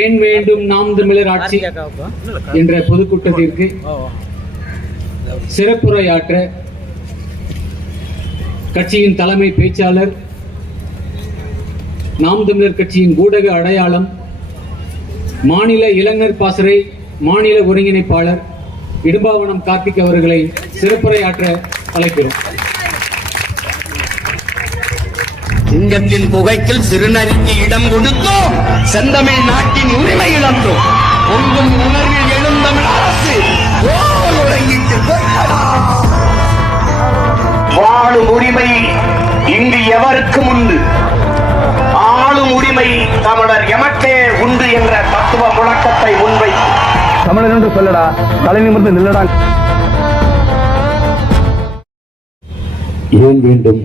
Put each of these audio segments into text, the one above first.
ஏன் வேண்டும் நாம் தமிழர் ஆட்சி என்ற பொதுக்கூட்டத்திற்கு சிறப்புரையாற்ற கட்சியின் தலைமை பேச்சாளர், நாம் தமிழர் கட்சியின் ஊடக அடையாளம், மாநில இளைஞர் பாசறை மாநில ஒருங்கிணைப்பாளர் இடும்பாவனம் கார்த்திக் அவர்களை சிறப்புரையாற்ற அழைக்கிறோம். சிங்கத்தின் புகைக்கில் சிறுநரிக்கு இடம் கொடுத்தோம், செந்தமிழ் நாட்டின் உரிமை இழந்தோம். பொங்கும் உணர்வில் எழுந்தமிழ் அரசு வாழும் உரிமை இங்கு எவருக்கும் உண்டு, ஆளும் உரிமை தமிழர் எமக்கே உண்டு என்ற தத்துவ முழக்கத்தை முன்வை தமிழர் என்று சொல்லடா, தலை நிமிர்ந்து நில்லடா. ஏன் வேண்டும்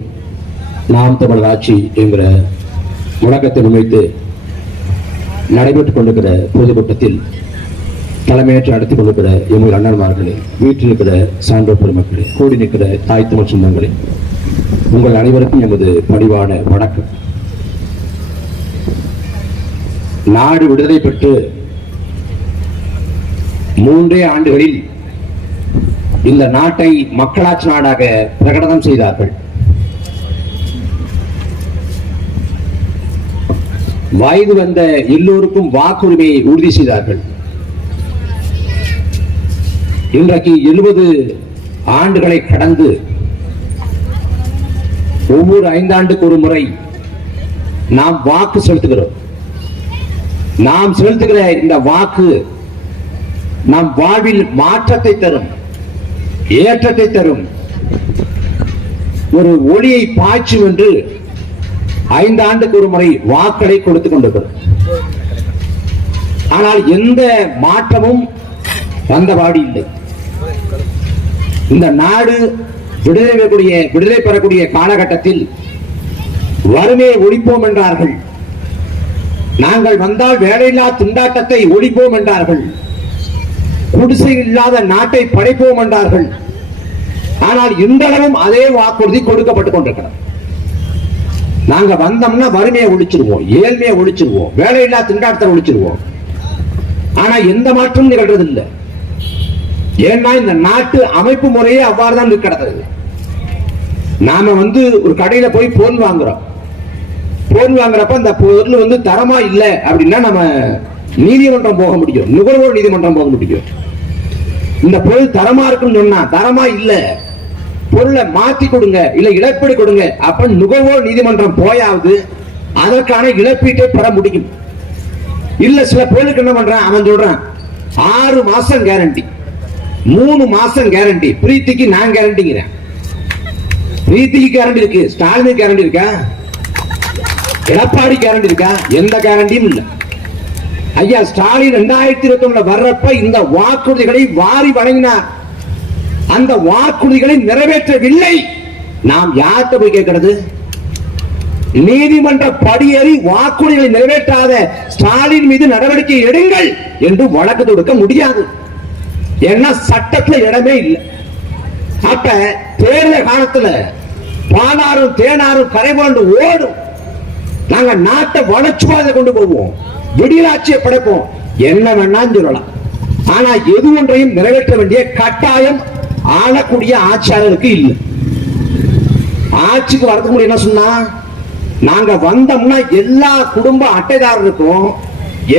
நாம் தமிழர் ஆட்சி என்கிற முழக்கத்தை முன்வைத்து நடைபெற்றுக் கொண்டிருக்கிற பொதுக்கூட்டத்தில் தலைமையேற்று நடத்தி கொண்டிருக்கிற எங்கள் அண்ணன்மார்களே, வீட்டில் இருக்கிற சான்றோர் பெருமக்களே, கூடி நிற்கிற தாய் தமிழ் சொந்தங்களே, உங்கள் அனைவருக்கும் எமது பணிவான வணக்கம். நாடு விடுதலை பெற்று 3 ஆண்டுகளில் இந்த நாட்டை மக்களாட்சி நாடாக பிரகடனம் செய்தார்கள். வயது வந்த எல்லோருக்கும் வாக்குரிமையை உறுதி செய்தார்கள். இன்றைக்கு 70 ஆண்டுகளை கடந்து ஒவ்வொரு 5 ஆண்டுக்கு ஒரு முறை நாம் வாக்கு செலுத்துகிறோம். நாம் செலுத்துகிற இந்த வாக்கு நம் வாழ்வில் மாற்றத்தை தரும், ஏற்றத்தை தரும், ஒரு ஒளியை பாய்ச்சும் என்று 5 ஆண்டுக்கு ஒரு முறை வாக்களை கொடுத்துக் கொண்டிருக்கிறோம். ஆனால் எந்த மாற்றமும் வந்தபாடு இல்லை. இந்த நாடு விடுதலை பெறக்கூடிய காலகட்டத்தில் வறுமையை ஒழிப்போம் என்றார்கள். நாங்கள் வந்தால் வேலையில்லா திண்டாட்டத்தை ஒழிப்போம் என்றார்கள். குடிசை இல்லாத நாட்டை படைப்போம் என்றார்கள். ஆனால் இன்றளவும் அதே வாக்குறுதி கொடுக்கப்பட்டுக் கொண்டிருக்கிறது. நாங்க வந்தோம்னா வறுமையை ஒழிச்சிருவோம், ஏழ்மையை ஒழிச்சிருவோம், வேலையில்லா திண்டாட்டத்தை ஒழிச்சிருவோம். ஆனா எந்த மாற்றமும் நிகழ்றது இல்லை. ஏன்னா இந்த நாட்டு அமைப்பு முறையே அவ்வாறுதான் இருக்கிறது. நாம ஒரு கடையில போய் பொருள் வாங்குறோம். பொருள் வாங்குறப்ப அந்த பொருள் தரமா இல்லை அப்படின்னா நம்ம நீதிமன்றம் போக முடியும், நுகர்வோர் நீதிமன்றம் போக முடியும். இந்த பொருள் தரமா இருக்குன்னு சொன்னா தரமா இல்ல, பொருளை மாத்தி கொடுங்க, இல்ல இழப்பீடு கொடுங்க அப்ப நுகர்வோர் நீதிமன்றம் போயாவது அதற்கான இழப்பீட்டை பெற முடியும். இல்ல சில பொருளுக்கு என்ன பண்றான், அவன் சொல்றான் 6 மாசம் கேரண்டி, 3 மாசம் கேரண்டி. பிரீத்திக்கு நான் கேரண்டிங்கிறேன். பிரீத்திக்கு கேரண்டி இருக்கு, ஸ்டாலினுக்கு கேரண்டி இருக்கா, எடப்பாடி கேரண்டி இருக்கா? எந்த கேரண்டியும் இல்லை. ஐயா ஸ்டாலின் 2021 வர்றப்ப இந்த வாக்குறுதிகளை வாரி வழங்கினார். அந்த வாக்குறுதிகளை நிறைவேற்றவில்லை. நாம் யார்கிட்ட போய் கேட்கிறது? நீதிமன்ற படியேறி வாக்குறுதிகளை நிறைவேற்றாத ஸ்டாலின் மீது நடவடிக்கை எடுங்கள் என்று வழக்கு தொடுக்க முடியாது. ஏன்னா சட்டத்துல இடமே இல்லை. அப்ப தேர்தல் காலத்துல பாலாறும் தேனாரும் கரைபாண்டு ஓடும். நாங்க நாட்டை வளர்ச்சிவாத கொண்டு போவோம், விடியலாட்சியை படைப்போம், என்ன வேணாலும் சொல்லலாம். ஆனா எது ஒன்றையும் நிறைவேற்ற வேண்டிய கட்டாயம் ஆளக்கூடிய ஆட்சியாளருக்கு இல்லை. ஆட்சிக்கு வரதுக்கு முன்னாடி என்ன சொன்னா, நாங்க வந்தோம்னா எல்லா குடும்ப அட்டைதாரருக்கும்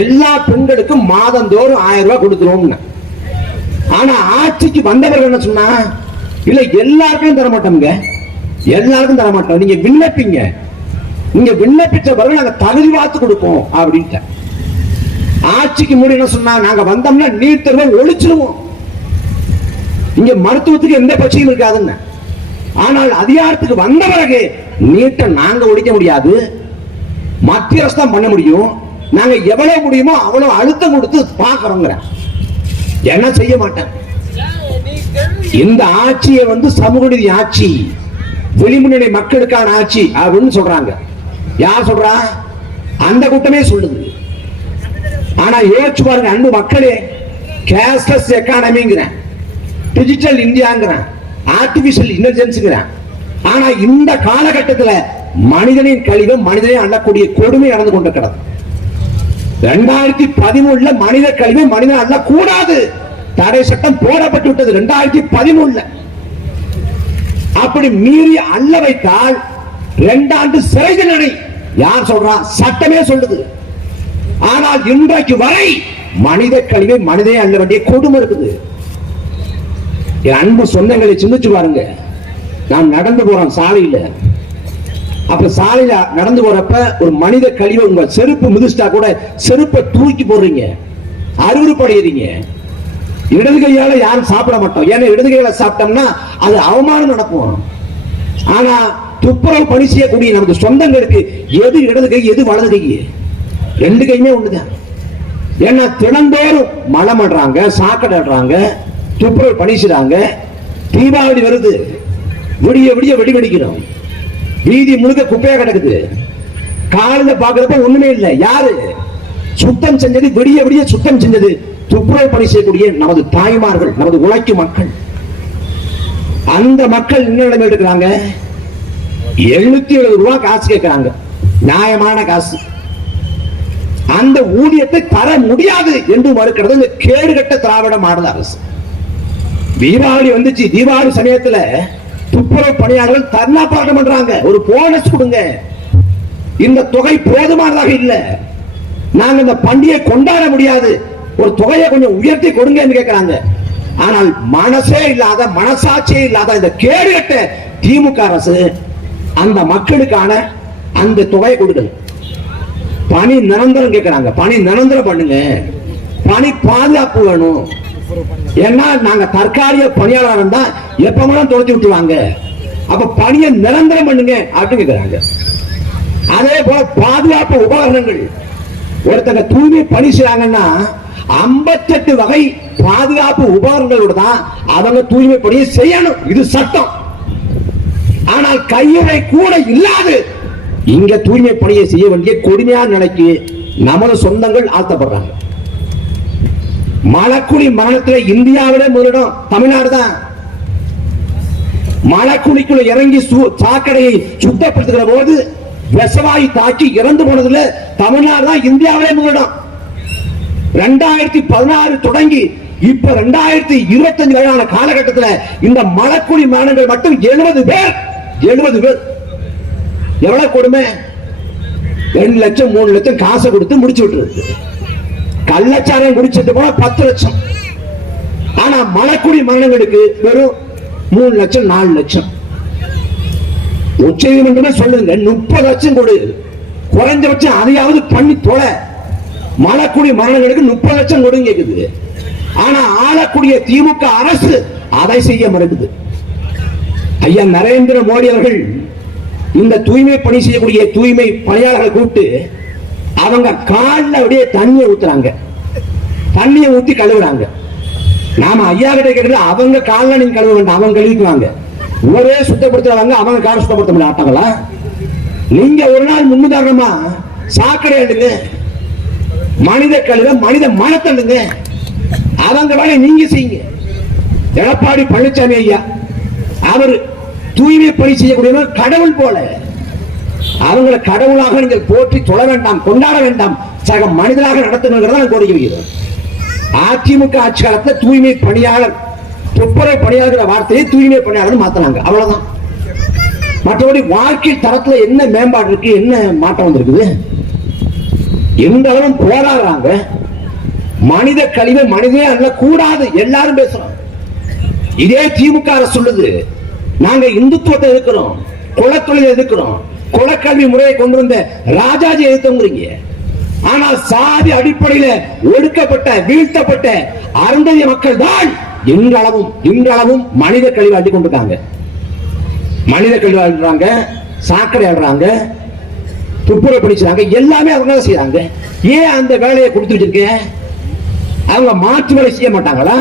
எல்லா பெண்களுக்கும் மாதந்தோறும் 1000 ரூபாய் கொடுத்துருவோம். ஆனா ஆட்சிக்கு வந்தவர்கள் என்ன சொன்னா, இல்ல எல்லாருக்கும் தர மாட்டோம்ங்க, எல்லாருக்கும் தர மாட்டோம், நீங்க விண்ணப்பிங்க, நீங்க விண்ணப்பிச்சவர்கள் நாங்க தகுதி பார்த்து கொடுப்போம் அப்படின்ட்டு. ஆட்சிக்கு முன்னாடி என்ன சொன்னா, நாங்க வந்தோம்னா நீட் தேர்வை ஒழிச்சிருவோம், இங்க மருத்துவத்துக்கு எந்த பிரச்சனையும் இருக்காதுன்னு. ஆனால் அதிகாரத்துக்கு வந்த பிறகு நீட்டை நாங்க ஒழிக்க முடியாது, மத்திய அரசு தான் பண்ண முடியும், நாங்க எவ்வளவு முடியுமோ அவ்வளவு அழுத்தம் கொடுத்து பாக்குறோங்கிற. என்ன செய்ய மாட்டேன். இந்த ஆட்சியை சமூக நீதி ஆட்சி, வெளிமுன்னணி மக்களுக்கான ஆட்சி அப்படின்னு சொல்றாங்க. யார் சொல்றா? அந்த கூட்டமே சொல்லுது. ஆனா யோசிச்சு பாருங்க அன்பு மக்களே, கேஷ்லெஸ் எக்கானமிங்கிறேன், டிஜிட்டல் இந்தியாங்கிறேன், ஆர்டிபிஷியல் இன்டெலிஜென்ஸ்ங்கிறேன். ஆனா இந்த காலகட்டத்தில் மனிதனின் கழிவு, மனிதனை அள்ளக்கூடிய கொடுமை நடந்து கொண்டிருக்கிறது. 2013 மனித கழிவை மனிதன் அல்ல கூடாது தடை சட்டம் போடப்பட்டு விட்டது 2013. அப்படி மீறி அல்ல வைத்தால் 2 ஆண்டு சிறை தண்டனை. யார் சொல்றா? சட்டமே சொல்லுது. ஆனால் இன்றைக்கு வரை மனித கழிவை மனிதே அல்ல வேண்டிய கொடுமை இருக்குது. என் அன்பு சொந்தங்களை சிந்திச்சு பாருங்க. நாம் நடந்து போறோம் சாலையில. அப்ப சாலையில நடந்து போறப்ப ஒரு மனித கழிவை உங்க செருப்பு மிதிச்சிட்டா கூட செருப்பை தூக்கி போடுறீங்க, அருவருப்படைகிறீங்க. இடது கையால யாரும் சாப்பிட மாட்டோம். ஏன்னா இடது கையால சாப்பிட்டோம்னா அது அவமானம் நடக்கும். ஆனா துப்புரவு பணி செய்யக்கூடிய நமக்கு சொந்தங்களுக்கு எது இடது கை எது வலது கை? 2 கையுமே ஒண்ணுதான். ஏன்னா தினந்தோறும் மலம் அடுறாங்க, சாக்கடை அடுறாங்க, துப்புரவு பணி செய்றாங்க. தீபாவளி வருது, விடிய விடிய வெடி வெடிக்கிறோம், வீதி முழுக்க குப்பையா கிடக்குது. காலையில பாக்குறப்ப ஒண்ணுமே இல்லை. யாரு சுத்தம் செஞ்சது? விடிய விடிய சுத்தம் செஞ்சது துப்புரவு பணி செய்யக்கூடிய நமது தாய்மார்கள், நமது உழைக்கும் மக்கள். அந்த மக்கள் என்ன நிலைமை எடுக்கிறாங்க? 770 ரூபாய் காசு கேட்கிறாங்க, நியாயமான காசு. அந்த ஊதியத்தை தர முடியாது என்று மறுக்கிறது இந்த கேடுகட்ட திராவிட மாடல் அரசு. தீபாவளி வந்துச்சு, தீபாவளி சமயத்துல துப்புரவு பணியாளர்கள் தர்ணா போராட்டம் பண்றாங்க. ஒரு போனஸ் கொடுங்க, இந்த தொகை போதுமானதாக இல்ல, நாங்க இந்த பண்டிகை கொண்டாட முடியாது, ஒரு தொகையை கொஞ்சம் உயர்த்தி கொடுங்க கேட்கிறாங்க. ஆனால் மனசே இல்லாத, மனசாட்சியே இல்லாத இந்த கேடுகட்ட திமுக அரசு அந்த மக்களுக்கான அந்த தொகையை கொடுக்கணும். பணி நிரந்தரம் கேட்கிறாங்க. பணி நிரந்தரம் பண்ணுங்க, பணி பாதுகாப்பு வேணும். ஏன்னா நாங்க தற்காலிக பணியாளர் தான் எப்ப வேணாலும் தொலைச்சு விட்டுவாங்க. அப்ப பணியை நிரந்தரம் பண்ணுங்க அப்படின்னு கேட்கிறாங்க. அதே போல பாதுகாப்பு உபகரணங்கள், ஒருத்தங்க தூய்மை பணி செய்றாங்கன்னா 58 வகை பாதுகாப்பு உபகரணங்களோட தான் அவங்க தூய்மை பணியை செய்யணும். இது சட்டம். ஆனால் கையுறை கூட இல்லாது இங்க தூய்மை பணியை செய்ய வேண்டிய கொடுமையான நிலைக்கு நமது சொந்தங்கள் ஆழ்த்தப்படுறாங்க. மலக்குடி மரணத்தில் இந்தியாவிலே முதலிடம் தமிழ்நாடு தான். மலக்குடிக்குள்ள இறங்கி சாக்கடையை சுத்தப்படுத்துகிற போது விஷவாயு தாக்கி இறந்து போனதுல தமிழ்நாடு தான் இந்தியாவிலே முதலிடம். 2016 தொடங்கி இப்ப 2025 வரையான காலகட்டத்தில் இந்த மலக்குடி மரணங்கள் மட்டும் 70 பேர். எவ்வளவு கொடுமை! 2 லட்சம் 3 லட்சம் காசை கொடுத்து முடிச்சு விட்டுருக்கு. கள்ளச்சாரம் குடிச்சிட்டு போனா 10 லட்சம். ஆனா மலக்குடி மரணங்களுக்கு வெறும் 3 லட்சம் 4 லட்சம். உச்ச நீதிமன்றமே சொல்லுங்க 30 லட்சம் கொடு, குறைஞ்சபட்சம் அதையாவது பண்ணி தொலை. மலக்குடி மரணங்களுக்கு 30 லட்சம் கொடுங்க கேக்குது. ஆனா ஆளக்கூடிய திமுக அரசு அதை செய்ய மறுக்குது. ஐயா நரேந்திர மோடி அவர்கள் இந்த தூய்மை பணி செய்யக்கூடிய தூய்மை பணியாளர்களை கூப்பிட்டு அவங்க காலில் அப்படியே தண்ணியை ஊத்துறாங்க, தண்ணியை ஊத்தி கழுவுறாங்க. நாம ஐயா கிட்ட கேட்கறது அவங்க காலில் நீங்க கழுவ வேண்டாம், அவங்க கழுவிக்குவாங்க. ஒரே சுத்தப்படுத்துறவங்க அவங்க காலை சுத்தப்படுத்த மாட்டாங்களா? நீங்க ஒரு நாள் முன்னுதாரணமா சாக்கடை எடுங்க, மனித கழிவை மனித மனத்தள்ளுங்க, அவங்க வேலை நீங்க செய்யுங்க. எடப்பாடி பழனிசாமி ஐயா அவர் தூய்மை பணி செய்யக்கூடிய கடவுள் போல, அவங்களை கடவுளாக நீங்கள் போற்றி சொல்ல வேண்டாம், கொண்டாட வேண்டாம், சக மனிதனாக நடத்துங்கிறத கோரிக்கை வைக்கிறோம். அதிமுக ஆட்சி காலத்தில் தூய்மை பணியாளர், துப்புரவு பணியாளர் வார்த்தையை தூய்மை பணியாளர் மாத்தினாங்க, அவ்வளவுதான். மற்றபடி வாழ்க்கை தரத்துல என்ன மேம்பாடு இருக்கு, என்ன மாற்றம் வந்திருக்குது? எந்த அளவும் போராடுறாங்க. மனித கழிவை மனிதே அல்ல கூடாது எல்லாரும் பேசுறோம். இதே திமுக அரசு சொல்லுது நாங்க இந்துத்துவத்தை எதிர்க்கிறோம், குலத்தொழிலை எதிர்க்கிறோம், குலக்கல்வி முறையை கொண்டு வந்த ராஜாஜி எதிர்த்தவங்க. ஆனால் சாதி அடிப்படையில ஒடுக்கப்பட்ட வீழ்த்தப்பட்ட அருந்ததிய மக்கள் தான் இன்றளவும் மனித கழிவு அள்ளி கொண்டிருக்காங்க. மனித கழிவு அள்ளுறாங்க, சாக்கடை அள்ளுறாங்க, துப்புரவு படிச்சாங்க, எல்லாமே அவங்க தான் செய்யறாங்க. ஏன் அந்த வேலையை கொடுத்து வச்சிருக்கேன்? அவங்க மாற்று வேலை செய்ய மாட்டாங்களா?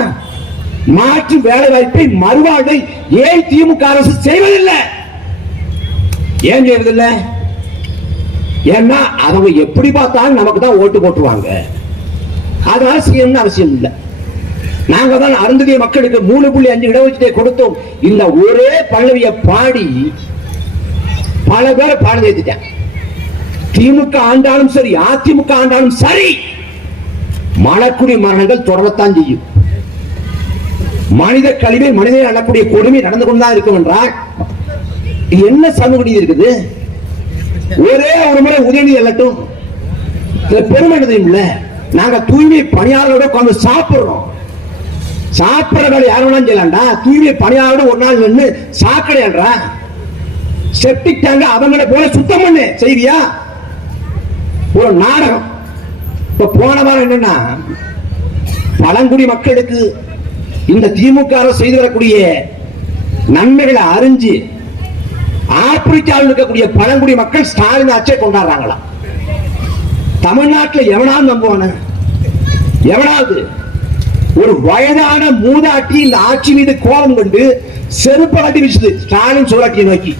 மாற்று வேலை வாய்ப்பை மறுவாழ்வை ஏன் திமுக அரசு செய்வதில்லை? ஏன் செய்வதில்லை? ஏன்னா அவங்க எப்படி பார்த்தாலும் நமக்கு தான் ஓட்டு போட்டுருவாங்க, அதனால செய்யணும்னு அவசியம் இல்லை. நாங்க தான் அருந்ததிய மக்களுக்கு 3.5 இடஒதுக்கீட்டை கொடுத்தோம். இந்த ஒரே பல்லவியை பாடி பல பேரை பாட ஏத்திட்டேன். திமுக ஆண்டாலும் சரி, அதிமுக ஆண்டாலும் சரி, மலக்குடி மரணங்கள் தொடரத்தான் செய்யும். மனித கழிவை மனிதனை அள்ளக்கூடிய கொடுமை நடந்து கொண்டுதான் இருக்கும் என்றால் என்ன சமூக நீதி இருக்குது? ஒரே ஒரு முறை உதயநிதி எல்லட்டும், பெருமை இல்ல. நாங்க தூய்மை பணியாளரோட உட்கார்ந்து சாப்பிடுறோம். சாப்பிடுற வேலை யார் வேணாலும் செய்யலாம்டா. தூய்மை பணியாளரோட ஒரு நாள் நின்று சாக்கடையாடுறா. செப்டிக் டேங்க அவங்கள போல சுத்தம் பண்ணு செய்வியா? ஒரு நாடகம். இப்ப போன வாரம் என்னன்னா, பழங்குடி மக்களுக்கு இந்த திமுக செய்து வரக்கூடிய நன்மைகளை அறிஞ்சு ஆப்பிரிக்காவில் இருக்கக்கூடிய பழங்குடி மக்கள் ஸ்டாலின் ஆட்சியை கொண்டாடுறாங்களாம். தமிழ்நாட்டில் எவனாவது நம்புவான? எவனாவது? ஒரு வயதான மூதாட்டி இந்த ஆட்சி மீது கோபம் கொண்டு செருப்பு கட்டி வச்சது ஸ்டாலின் சோழாட்டியை நோக்கி.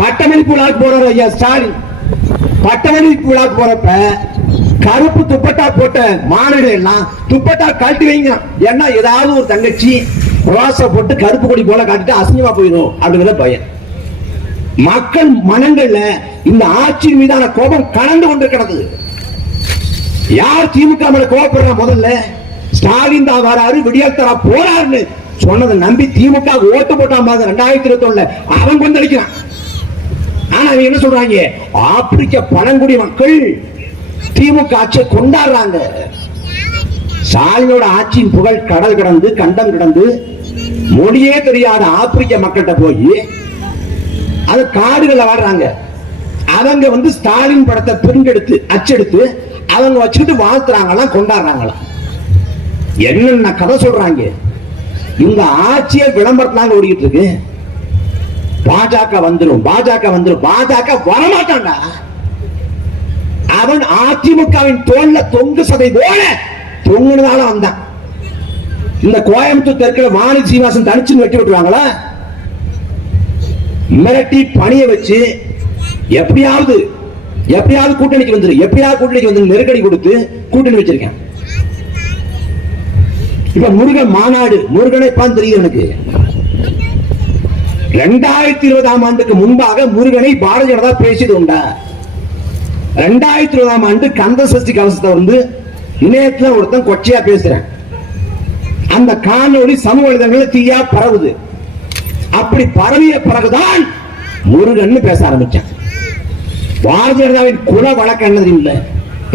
பட்டமளிப்பு விழாக்கு போறாரு ஐயா ஸ்டாலின். பட்டமளிப்பு விழாக்கு போறப்ப கருப்பு துப்பட்டா போட்ட மாணவர்கள் எல்லாம் துப்பட்டா கழட்டி வைங்க, ஏன்னா ஏதாவது ஒரு தங்கச்சி ரோசை போட்டு கருப்பு கொடி போல காட்டிட்டு அசிங்கமா போயிடும் அப்படிங்கிற பயம். மக்கள் மனங்கள்ல இந்த ஆட்சி மீதான கோபம் கலந்து கொண்டிருக்கிறது. யார் திமுக மேல கோபப்படுற? முதல்ல ஸ்டாலின் தான் வராரு, விடியல் தரா போறாருன்னு சொன்னதை நம்பி திமுக ஓட்டு போட்டாம 2021 அவன் கொந்தளிக்கிறான். ஆனா அவங்க என்ன சொல்றாங்க? ஆப்பிரிக்க பழங்குடி மக்கள் திமுக ஆட்சியை கொண்டாடுறாங்க. ஸ்டாலினோட ஆட்சியின் புகழ் கடல் கடந்து கண்டம் கடந்து மொழியே தெரியாத ஆப்பிரிக்க மக்கள்கிட்ட போய் அது காடுகளை வாடுறாங்க. அவங்க ஸ்டாலின் படத்தை பிரிண்ட் எடுத்து அச்செடுத்து அவங்க வச்சுட்டு வாழ்த்துறாங்களாம், கொண்டாடுறாங்களாம். என்னென்ன கதை சொல்றாங்க. இந்த ஆட்சியை விளம்பரத்தினால ஓடிக்கிட்டு இருக்கு. பாஜக வந்துடும், பாஜக வந்துடும், பாஜக வரமாட்டான்டா. அவன் அதிமுகவின் தோல்ல தொங்கு சதை போல தொங்குனதால வந்தான். இந்த கோயம்புத்தூர் தெற்குல வாணி சீனிவாசன் தனிச்சு வெட்டி விட்டுருவாங்களா? மிரட்டி பணிய வச்சு எப்படியாவது கூட்டணிக்கு வந்து நெருக்கடி கொடுத்து கூட்டணி வச்சிருக்கேன். இப்ப முருகன் மாநாடு, முருகனை பார்த்து தெரியுது எனக்கு. 2020 ஆண்டுக்கு முன்பாக முருகனை பாரதிய ஜனதா பேசியது உண்டா? 2020 ஆண்டு கந்த சஷ்டி கவசத்தை இணையத்துல ஒருத்தன் கொச்சையா பேசுறேன். அந்த காணொளி சமூக வலைதளங்களில் தீயா பரவுது. அப்படி பரவிய பிறகுதான் முருகன் பேச ஆரம்பிச்சான். பாரதிய ஜனதாவின் குல வழக்கம் என்ன தெரியுமில்ல?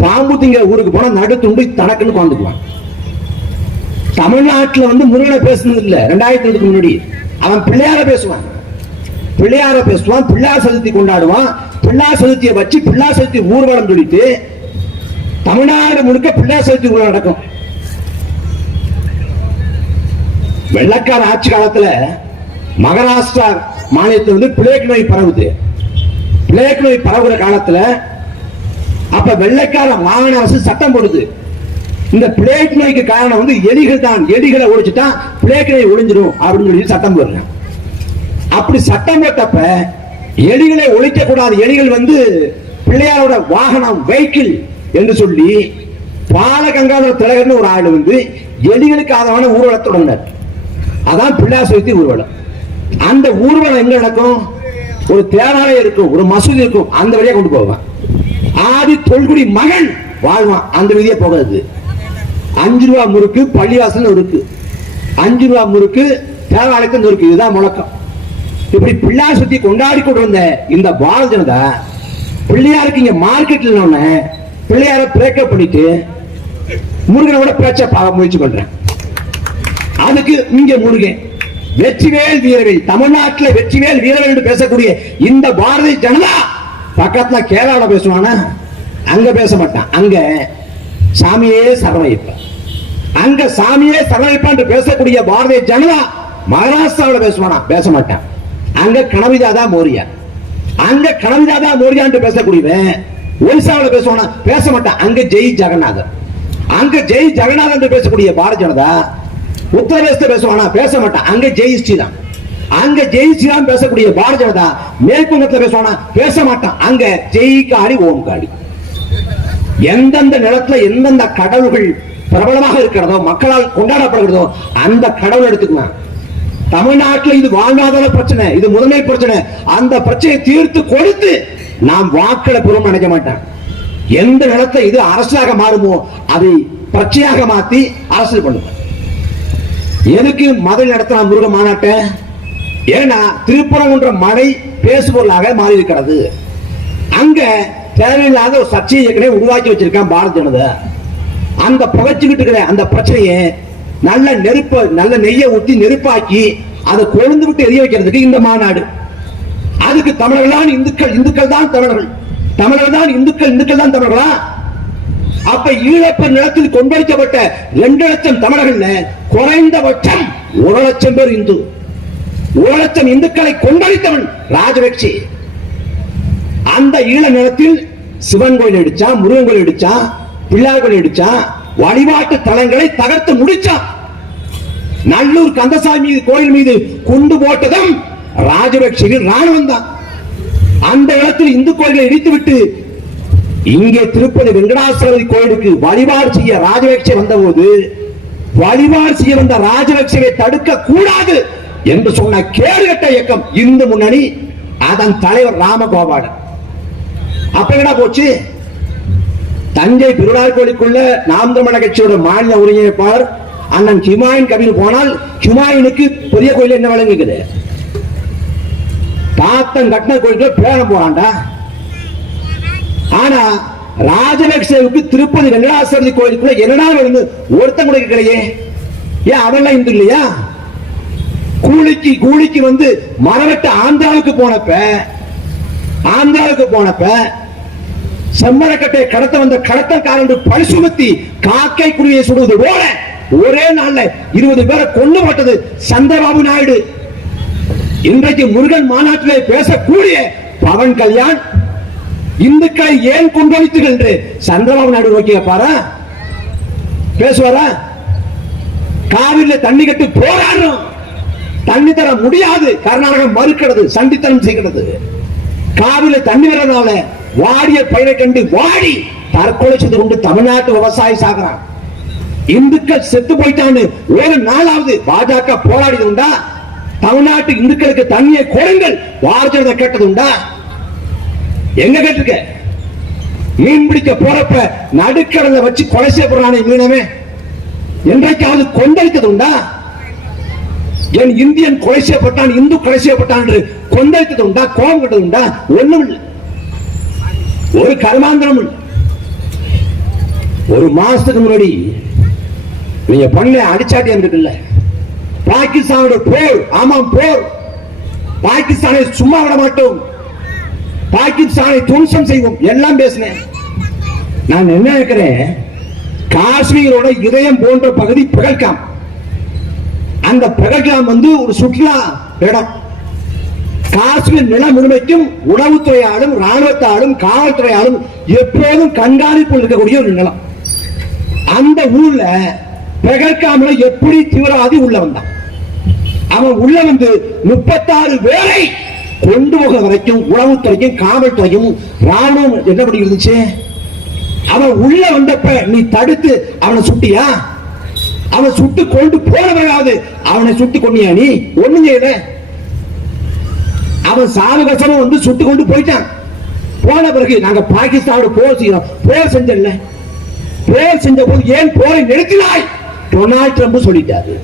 பாம்பு திங்கிற ஊருக்கு போனா நடு துண்டு தனக்குன்னு பாந்துக்குவான். தமிழ்நாட்டில் முருகனை பேசுனது இல்ல. 2002 முன்னாடி அவன் பிள்ளையார பேசுவான், பிள்ளையார் சதுர்த்தி கொண்டாடுவான். பிள்ளையார் சதுர்த்தியை வச்சு பிள்ளையார் சதுர்த்தி ஊர்வலம் சொல்லிட்டு தமிழ்நாடு முழுக்க பிள்ளையார் சதுர்த்தி ஊர்வலம் நடக்கும். வெள்ளக்கார ஆட்சி காலத்துல மகாராஷ்டிரா மாநிலத்தில் பிளேக் நோய் பரவுது. பிளேக் நோய் பரவுற காலத்துல அப்ப வெள்ளைக்கார மாகாண அரசு சட்டம் போடுது. இந்த பிளேக் நோய்க்கு காரணம் எலிகள் தான். எலிகளை ஒழிச்சுட்டா பிளேக் நோய் ஒழிஞ்சிடும் அப்படின்னு சொல்லி சட்டம் போடுறாங்க. அப்படி சட்டம் போட்டப்ப எலிகளை ஒழிக்க கூடாது, எலிகள் பிள்ளையாரோட வாகனம் வெஹிக்கிள் என்று சொல்லி பாலகங்காதர திலகர்னு ஒரு ஆள் எலிகளுக்கு ஆதரவான ஊர்வலத்தை தொடங்கினார். அதான் பிள்ளையார் சதுர்த்தி ஊர்வலம். அந்த ஊர்வலம் எங்க நடக்கும்? ஒரு தேவாலயம் இருக்கும், ஒரு மசூதி இருக்கும், அந்த வழியா கொண்டு போவான். ஆதி தொல்குடி மகன் வாழ்வான், அந்த வழியா போகாது. 5 ரூபா முறுக்கு பள்ளிவாசல் இருக்கு, 5 ரூபா முறுக்கு தேவாலயத்தில் இருக்கு. இதுதான் முழக்கம். இப்படி பிள்ளையார் சுத்தி கொண்டாடி கொண்டு வந்த இந்த பாரதிய ஜனதா பிள்ளையாருக்கு இங்க மார்க்கெட்ல பிள்ளையார பிரேக்கப் பண்ணிட்டு முருகனோட பேச்ச பார்க்க முயற்சி பண்றேன். அதுக்கு இங்க முருகன் வெற்றிவேல் வீரவேல், தமிழ்நாட்டில் வெற்றிவேல் வீரவேல் என்று பேசக்கூடிய இந்த பாரதிய ஜனதா பக்கத்துல கேரளால பேசுவானா? அங்க பேச மாட்டான். அங்க சாமியே சரணமைப்பான். அங்க சாமியே சரணமைப்பான் என்று பேசக்கூடிய பாரதிய ஜனதா மகாராஷ்டிராவில் பேசுவானா? பேச மாட்டான். அங்க கனவிதாதா மோரியா, அங்க கனவிதாதா மோரியா என்று பேசக்கூடியவன் ஒரிசாவில் பேசுவானா? பேச மாட்டான். அங்க ஜெய் ஜெகநாதன், அங்க ஜெய் ஜெகநாதன் என்று பேசக்கூடிய பாரதிய ஜனதா உத்தரப்பிரதேச பேசுவானா? பேச மாட்டான். அங்க ஜெய் ஸ்ரீராம், அங்க ஜெய் ஸ்ரீராம் பேசக்கூடிய பாரதிய ஜனதா மேற்குவங்கத்தில் பேசுவானா? பேச மாட்டான். அங்க ஜெய் காளி ஓம் காளி. எந்தெந்த நிலத்துல எந்தெந்த கடவுள்கள் பிரபலமாக இருக்கிறதோ, மக்களால் கொண்டாடப்படுகிறதோ அந்த கடவுள் எடுத்துக்குவேன். தமிழ்நாட்டில் இது வாழ்வாதார பிரச்சனை, இது முதன்மை பிரச்சனை. அந்த பிரச்சனையை தீர்த்து கொடுத்து நாம் வாக்கள பெறும் நினைக்க மாட்டான். எந்த நிலத்தை இது அரசாக மாறுமோ அதை பிரச்சனையாக மாத்தி அரசியல் பண்ணுவார். எதுக்கு மதுரை நடத்தின முருக மாநாட்டை? ஏன்னா திருப்பரங்குன்றம் மழை பேசுபொருளாக மாறி இருக்கிறது. அங்க தேவையில்லாத ஒரு சர்ச்சையை ஏற்கனவே உருவாக்கி வச்சிருக்கான் பாரதிய ஜனதா. அந்த புகைச்சுக்கிட்டு இருக்கிற அந்த பிரச்சனையை நல்ல நெருப்ப நல்ல நெய்யை ஊற்றி நெருப்பாக்கி அதை கொழுந்து விட்டு எரிய வைக்கிறதுக்கு இந்த மாநாடு. அதுக்கு தமிழர்கள் தான் இந்துக்கள், இந்துக்கள் தான் தமிழர்கள், தமிழர்கள் தான் இந்துக்கள், இந்துக்கள் தான் தமிழர்களா? அப்ப ஈழப்ப நிலத்தில் கொண்டளிக்கப்பட்ட 2 லட்சம் தமிழர்கள் குறைந்தபட்சம் 1 லட்சம் பேர் இந்து, 1 லட்சம் இந்துக்களை கொண்டளித்தவன் ராஜபக்சே. அந்த ஈழ நிலத்தில் சிவன் கோயில் அடிச்சா, முருகன் கோயில் அடிச்சா, பிள்ளையார் கோயில் அடிச்சா, வழிபாட்டு தலங்களை தகர்த்து முடிச்சான். நல்லூர் கந்தசாமி கோயில் மீது குண்டு போட்டதும் ராஜபக்சேவின் ராணுவம் தான். அந்த இடத்தில் இந்து கோயிலை இடித்துவிட்டு இங்கே திருப்பதி வெங்கடாசலபதி கோயிலுக்கு வழிபாடு செய்ய ராஜபக்சே வந்தபோது வழிபாடு செய்ய வந்த ராஜபக்சேவை தடுக்க கூடாது என்று சொன்ன கேடுகட்ட இயக்கம் இந்து முன்னணி, அதன் தலைவர் ராமகோபாலன். அப்ப என்ன போச்சு? தஞ்சை பெருமாள் கோயிலுக்குள்ள நாம் தமிழர் கட்சியோட மாநில ஒருங்கிணைப்பாளர் அண்ணன் ஹுமாயூன் கபீர் போனால் ஹுமாயூனுக்கு பெரிய கோயில் என்ன வழங்குகிறது? தாத்தன் கட்டின கோயிலுக்கு பேரம் போறான்டா. ஆனா ராஜபக்சேவுக்கு திருப்பதி வெங்கடாசலபதி கோயிலுக்குள்ள என்னடா இருந்து ஒருத்தன் கூட கிடையே. ஏன் அவெல்லாம் இந்து இல்லையா? கூலிக்கு வந்து மரவெட்ட ஆந்திராவுக்கு போனப்ப செம்மரக்கட்டை கடத்த வந்த கடத்தக்காரன் பழி சுமத்தி காக்கை குருவியை சுடுவது போல ஒரே நாள்ல 20 பேரை கொண்டு போட்டது சந்திரபாபு நாயுடு. இன்றைக்கு முருகன் மாநாட்டிலே பேசக்கூடிய பவன் கல்யாண் இந்துக்களை ஏன் கொண்டளித்தீர்கள் என்று சந்திரபாபு நாயுடு நோக்கி பாரா பேசுவாரா? காவிரியில தண்ணி கட்டி போராடுறோம், தண்ணி தர முடியாது, கர்நாடகம் மறுக்கிறது, சண்டித்தனம் செய்கிறது. காவிரியில தண்ணி வரனால வாடிய பயிரை கண்டு வாடி தற்கொலை செய்து கொண்டு தமிழ்நாட்டு விவசாயி சாகிறான். இந்துக்கள் செத்து போயிட்டான்னு ஒரு நாளாவது பாஜக போராடிது உண்டா? தமிழ்நாட்டு இந்துக்களுக்கு தண்ணியை கொடுங்கள் பாரதிய கேட்டது உண்டா? எங்க கேட்டிருக்க? மீன் பிடிக்க போறப்ப நடுக்கடலை வச்சு கொலை செய்யப்படுறானே மீனவே, என்றைக்காவது கொந்தளித்தது உண்டா? என் இந்தியன் கொலை செய்யப்பட்டான், இந்து கொலை செய்யப்பட்டான் என்று கொந்தளித்தது உண்டா? கோபம் கட்டது உண்டா? ஒண்ணும் இல்லை, ஒரு கர்மாந்திரம் இல்லை. ஒரு மாசத்துக்கு முன்னாடி நீங்க பண்ண அடிச்சாட்டியம் இருக்குல்ல, பாகிஸ்தானோட போர். ஆமாம் போர். பாகிஸ்தானை சும்மா விட மாட்டோம், பாகிஸ்தானை துவம்சம் செய்வோம் எல்லாம் பேசினேன். நான் என்ன நினைக்கிறேன், காஷ்மீரோட இதயம் போன்ற பகுதி பகல்காம். அந்த பகல்காம் வந்து ஒரு சுற்றுலா இடம். காஷ்மீர் நிலம் முழுமைக்கும் உளவுத்துறையாலும் ராணுவத்தாலும் காவல்துறையாலும் எப்போதும் கண்காணிப்பு இருக்கக்கூடிய ஒரு நிலம். அந்த ஊர்ல பகல்காம்ல எப்படி தீவிரவாதி உள்ள வந்தான்? அவன் உள்ள வந்து 36 பேரை கொண்டு போக வரைக்கும் உளவுத்துறைக்கும் காவல்துறையும் ராணுவம் என்ன பண்ணி இருந்துச்சு? அவன் உள்ள வந்தப்ப நீ தடுத்து அவனை சுட்டியா? அவன் சுட்டு கொண்டு போனவராது அவனை சுட்டு கொண்டியா? நீ ஒண்ணும் செய்யல. அவன் சாவகாசமும் வந்து சுட்டு கொண்டு போயிட்டான். போன பிறகு நாங்க பாகிஸ்தானோட போர் செய்யறோம். போர் செஞ்சல, போர் செஞ்ச போது ஏன் போரை நிறுத்தினாய்? டொனால்ட் ட்ரம்ப் சொல்லிட்டாரு.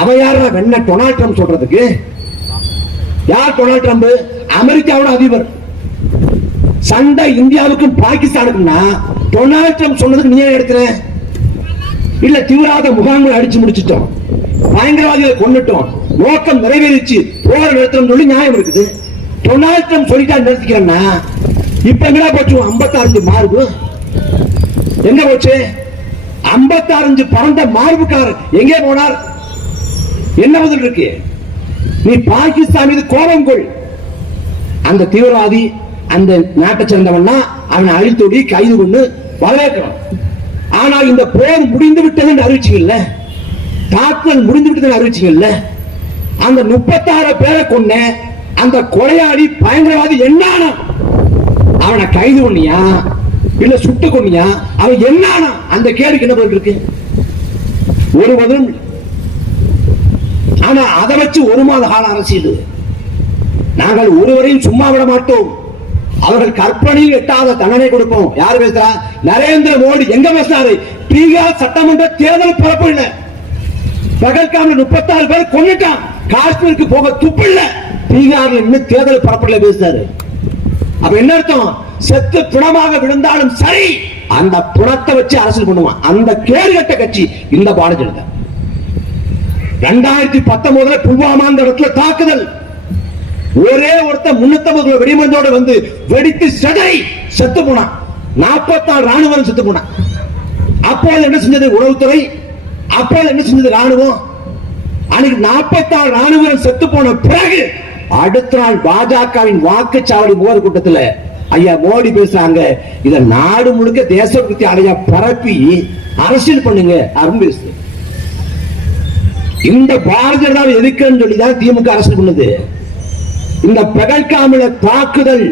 அவன் யாரா என்ன டொனால்ட் ட்ரம்ப் சொல்றதுக்கு? யார் டொனால்ட் ட்ரம்ப்? அமெரிக்காவோட அதிபர். சண்டை இந்தியாவுக்கும் பாகிஸ்தானுக்கும்னா டொனால்ட் ட்ரம்ப் சொன்னதுக்கு நீ ஏன் எடுக்கிற? இல்ல தீவிரவாத முகாம்களை அடிச்சு முடிச்சிட்டோம், பயங்கரவாதிகளை கொண்டுட்டோம், நோக்கம் நிறைவேறிச்சு, போற நிறுத்தம் சொல்லி நியாயம் இருக்குது. டொனால்ட் ட்ரம்ப் சொல்லிட்டா நிறுத்திக்கிறேன்னா இப்ப எங்கடா போச்சு? 56 மார்பு எங்க போச்சு? 56 பறந்த மார்புக்காரர் எங்கே போனார்? என்ன பதில் இருக்கு? நீ பாகிஸ்தான் மீது கோபம் கொள். அந்த தீவிரவாதி அந்த நாட்டை சேர்ந்தவன்னா அவனை அழித்தோடி கைது கொண்டு வரவேற்கிறோம். ஆனால் இந்த போர் முடிந்து விட்டது என்று அறிவிச்சீங்கல்ல, தாக்குதல் முடிந்து விட்டது அறிவிச்சீங்கல்ல, அந்த 36 பேரை கொண்ட அந்த கொலையாளி பயங்கரவாதி என்னானா? அவனை கைது பண்ணியா இல்ல சுட்டு கொண்டியா? அவன் என்னானா? அந்த கேள்விக்கு என்ன பதில் இருக்கு? ஒரு பதிலும். ஆனா அதை வச்சு 1 மாத கால அரசியல் நாங்கள் ஒருவரையும் சும்மா விட மாட்டோம். அவர்கள் கற்பனையில் எட்டாத தண்டனை கொடுப்போம். யார் பேசுறா? நரேந்திர மோடி. எங்க பேசுறாரு? பீகார் சட்டமன்ற தேர்தல் பரப்பு இல்ல. பகல்காம்ல 36 பேர் கொன்னுட்டான். காஷ்மீருக்கு போக துப்பு இல்ல. பீகார்ல இன்னும் தேர்தல் பரப்புல பேசுறாரு. அப்ப என்ன அர்த்தம்? செத்து பிணமாக விழுந்தாலும் சரி, அந்த பிணத்தை வச்சு அரசியல் பண்ணுவான். அந்த கேடுகட்ட கட்சி இந்த பாரதிய ஜனதா. 2019 புல்வாமா அந்த இடத்துல தாக்குதல், ஒரே ஒருத்தர் 350 வெடிமருந்தோட வந்து வெடித்து சிதறி செத்து போனான். 44 ராணுவம் செத்து போனான். அப்போது என்ன செஞ்சது உளவுத்துறை? அப்போது என்ன செஞ்சது ராணுவம்? அன்னைக்கு 44 ராணுவம் செத்து போன பிறகு அடுத்த நாள் பாஜகவின் வாக்குச்சாவடி முகர் கூட்டத்தில் ஐயா மோடி பேசுறாங்க, இத நாடு முழுக்க தேசபக்தி அலையா பரப்பி அரசியல் பண்ணுங்க அப்படின்னு பேசு. இந்த பாரதிய ஜனதா எதுக்குன்னு சொல்லிதான் திமுக அரசியல் பண்ணுது. இந்த பகல்காமில தாக்குதல்,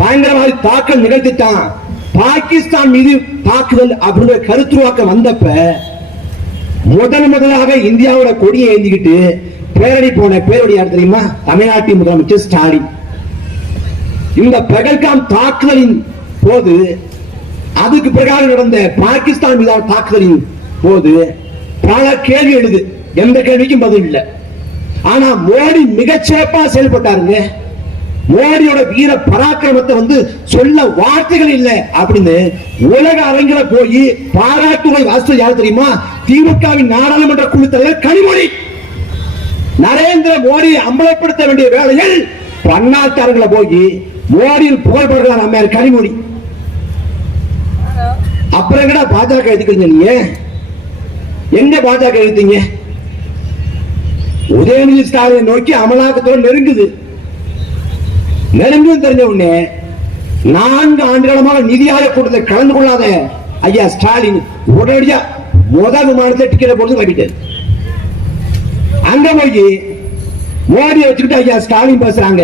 பயங்கரவாதி தாக்கல் நிகழ்த்திட்டான். பாகிஸ்தான் மீது தாக்குதல் அப்படிங்கிற கருத்துருவாக்கம் வந்தப்ப முதலாக இந்தியாவோட கொடியை ஏந்திக்கிட்டு பேரணி போன பேருடைய யார் தெரியுமா? தமிழ்நாட்டின் முதலமைச்சர் ஸ்டாலின். இந்த பகல்காம் தாக்குதலின் போது, அதுக்கு பிறகு நடந்த பாகிஸ்தான் மீதான தாக்குதலின் போது பல கேள்வி எழுது. எந்த கேள்விக்கும் பதில் இல்லை. ஆனா மோடி மிகச்சிறப்பா செயல்பட்டாருங்க. மோடியோட வீர பராக்கிரமத்தை வந்து சொல்ல வார்த்தைகள் இல்லை அப்படின்னு உலக அரங்கில போய் பாராட்டுவை வாசித்தது யார் தெரியுமா? திமுகவின் நாடாளுமன்ற குழு தலைவர் கனிமொழி. நரேந்திர மோடி அம்பலப்படுத்த வேண்டிய வேளையில் பன்னாட்டு அரங்கில போய் மோடியில் புகழ்படுறார் அம்மையார் கனிமொழி. அப்புறம் எங்கடா பாஜக எதுக்குறீங்க? நீங்க எங்க பாஜக எழுத்தீங்க? உதயநிதி ஸ்டாலினை நோக்கி அமலாக்கத்துறை நெருங்குது. நெருங்கும் தெரிஞ்ச உடனே 4 ஆண்டுகாலமாக நிதி ஆயோக் கூட்டத்தில் கலந்து கொள்ளாத ஐயா ஸ்டாலின் உடனடியா முதல் விமானத்தை டிக்கெட் போட்டு கட்டிட்டார். அங்க போய் மோடியை வச்சுக்கிட்டு ஐயா ஸ்டாலின் பேசுறாங்க.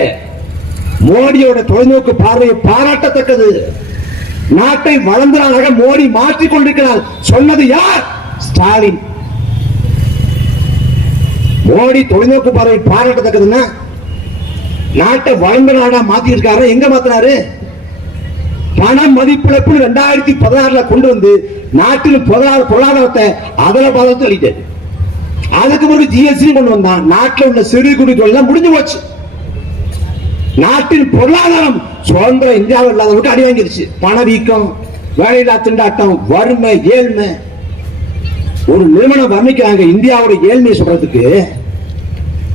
மோடியோட தொலைநோக்கு பார்வையை பாராட்டத்தக்கது. நாட்டை வளர்ந்தனாக மோடி மாற்றிக் கொண்டிருக்கிறார். சொன்னது யார்? ஸ்டாலின். மோடி தொலைநோக்கு பார்வை பாராட்டத்தக்கதுன்னா நாட்டை வளர்ந்த நாடா மாத்தி இருக்காரு. எங்க மாத்தினாரு? பண மதிப்பிழப்பு 2016 கொண்டு வந்து நாட்டில் பொருளாதாரத்தை அதல பாதத்தை அளித்தார். அதுக்கு பிறகு ஜிஎஸ்டி கொண்டு வந்தான். நாட்டில் உள்ள சிறு குறு தொழில் முடிஞ்சு போச்சு. நாட்டின் பொருளாதாரம் சுதந்திர இந்தியாவில் இல்லாதவருக்கு அடி வாங்கிருச்சு. பணவீக்கம், வேலையில்லா திண்டாட்டம், வறுமை, ஏழ்மை. ஒரு நிறுவனம் வர்ணிக்கிறாங்க இந்தியாவோட ஏழ்மையை சொல்றதுக்கு.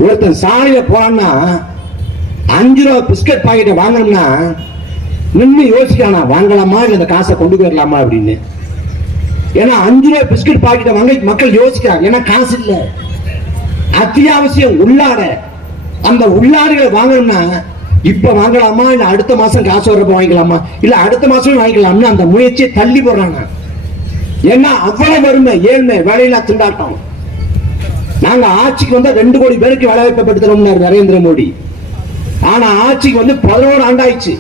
ஒருத்தன் சாலையில போறான்னா 5 ரூபா பிஸ்கட் பாக்கெட்டை வாங்கணும்னா நின்று யோசிக்கானா வாங்கலாமா இல்ல இந்த காசை கொண்டு போயிடலாமா அப்படின்னு. ஏன்னா 5 ரூபா பிஸ்கட் பாக்கெட்டை வாங்க மக்கள் யோசிக்கிறாங்க. ஏன்னா காசு இல்ல. அத்தியாவசியம் உள்ளாட. அந்த உள்ளாடுகளை வாங்கணும்னா இப்ப வாங்கலாமா இல்ல அடுத்த மாசம் காசு வரப்ப வாங்கிக்கலாமா இல்ல அடுத்த மாசம் வாங்கிக்கலாம்னு அந்த முயற்சியை தள்ளி போடுறாங்க. ஏன்னா அவ்வளவு வறுமை, ஏழ்மை, வேலையில்லா திண்டாட்டம். நாங்க ஆட்சிக்கு வந்தா 2 கோடி பேருக்கு வேலை வாய்ப்பை பெற்றுத்தரோம்னாரு நரேந்திர மோடி. ஆனா ஆட்சிக்கு வந்து 11 ஆண்டாயிடுச்சு.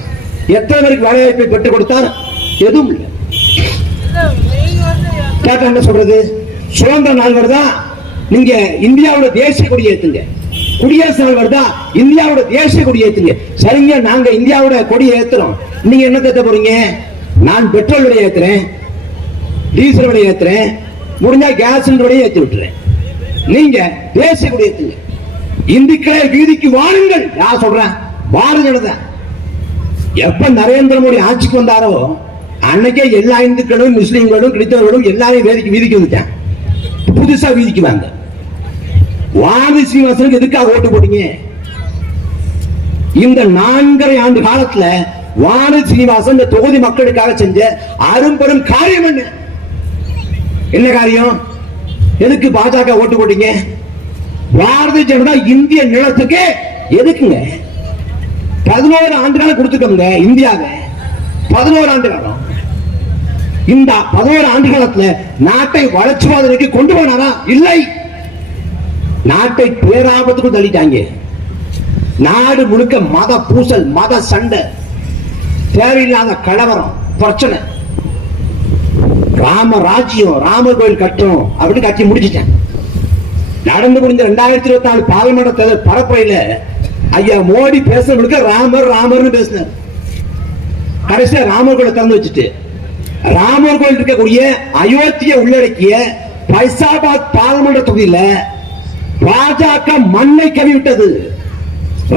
எத்தனை பேருக்கு வேலை வாய்ப்பை பெற்றுக் கொடுத்தார்? எதுவும் இல்லை. கேட்டா என்ன சொல்றது? சுதந்திர நாள் வருதா, நீங்க இந்தியாவோட தேசிய கொடி ஏத்துங்க. குடியரசு நாள் வருதா, இந்தியாவோட தேசிய கொடி ஏத்துங்க. சரிங்க, நாங்க இந்தியாவோட கொடி ஏத்துறோம். நீங்க என்ன ஏத்த போறீங்க? நான் பெட்ரோல் விலையை ஏத்துறேன், டீசல் விலையை ஏத்துறேன், முடிஞ்சா கேஸ் விலையை ஏற்றி விட்டுறேன். நீங்க தேசிய கொடி ஏத்துங்க. இந்துக்களை வீதிக்கு வாருங்கள். யார் சொல்றேன்? பாரதிய ஜனதா. எப்ப நரேந்திர மோடி ஆட்சிக்கு வந்தாரோ அன்னைக்கே எல்லா இந்துக்களும், முஸ்லீம்களும், கிறிஸ்தவர்களும் எல்லாரையும் வீதிக்கு வந்துட்டான். புதுசா வீதிக்கு வாங்க. வானதி சீனிவாசனுக்கு எதுக்காக ஓட்டு போட்டீங்க? இந்த 4.5 ஆண்டு காலத்துல வானதி சீனிவாசன் இந்த தொகுதி மக்களுக்காக செஞ்ச அரும்பெரும் காரியம் என்ன? என்ன காரியம்? எதுக்கு பாஜக ஓட்டு போட்டீங்க? பாரதிய ஜனதா இந்திய நிலத்துக்கு எதுக்குங்க? 11 ஆண்டு காலம் கொடுத்துக்கோங்க இந்தியாவை. 11 ஆண்டு காலம். இந்த 11 ஆண்டு காலத்துல நாட்டை வளர்ச்சி பாதைக்கு கொண்டு போனாரா? இல்லை. நாட்டை பேராபத்துக்கு தள்ளிட்டாங்க. நாடு முழுக்க மத பூசல், மத சண்டை, தேவையில்லாத கலவரம், பிரச்சனை. ராம ராஜ்யம், ராமர் கோயில் கட்டணும் அப்படின்னு கட்சி முடிச்சுட்டேன். நடந்து முடிஞ்ச 2024 பார்லிமெண்ட் தேர்தல் பரப்புரையில ஐயா மோடி பேசுறவங்களுக்கு ராமர் ராமர்னு பேசினார். கடைசியா ராமர் கோயிலை திறந்து வச்சுட்டு ராமர் கோயில் இருக்கக்கூடிய அயோத்தியை உள்ளடக்கிய பைசாபாத் பாராளுமன்ற தொகுதியில பாஜக மண்ணை கவிவிட்டது.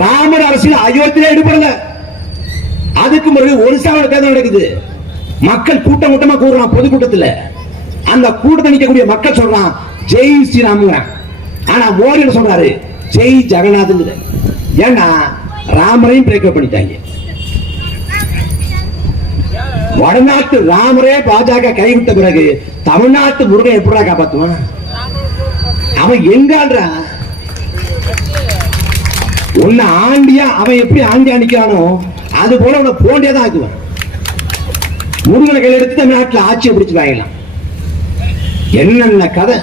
ராமர் அரசியல் அயோத்தியில ஈடுபடல. அதுக்கு பிறகு ஒரிசாவில் தேர்தல் நடக்குது. மக்கள் கூட்டம் கூட்டமா கூடுறான் பொதுக்கூட்டத்தில். அந்த கூட்டத்தை நிற்கக்கூடிய மக்கள் சொல்றான் ஜெய் ஸ்ரீராமுங்கிறான். ஆனா மோடி என்ன சொல்றாரு ஜெய் ஜெகநாத். ஏன்னா ராமரையும் பிரேக்கப் பண்ணிட்டாங்க. வடநாட்டு ராமரே பாஜக கைவிட்ட பிறகு தமிழ்நாட்டு முருகன் எப்படா காப்பாத்துவான்? அவன் எங்காடுறா? உன்னை ஆண்டியா அவன் எப்படி ஆண்டி அணிக்கானோ அது போல உன்னை போண்டியதான் ஆக்குவான். முருகனை கையில் எடுத்து தமிழ்நாட்டில் ஆட்சியை பிடிச்சு வாங்கலாம். என்னென்ன கதை!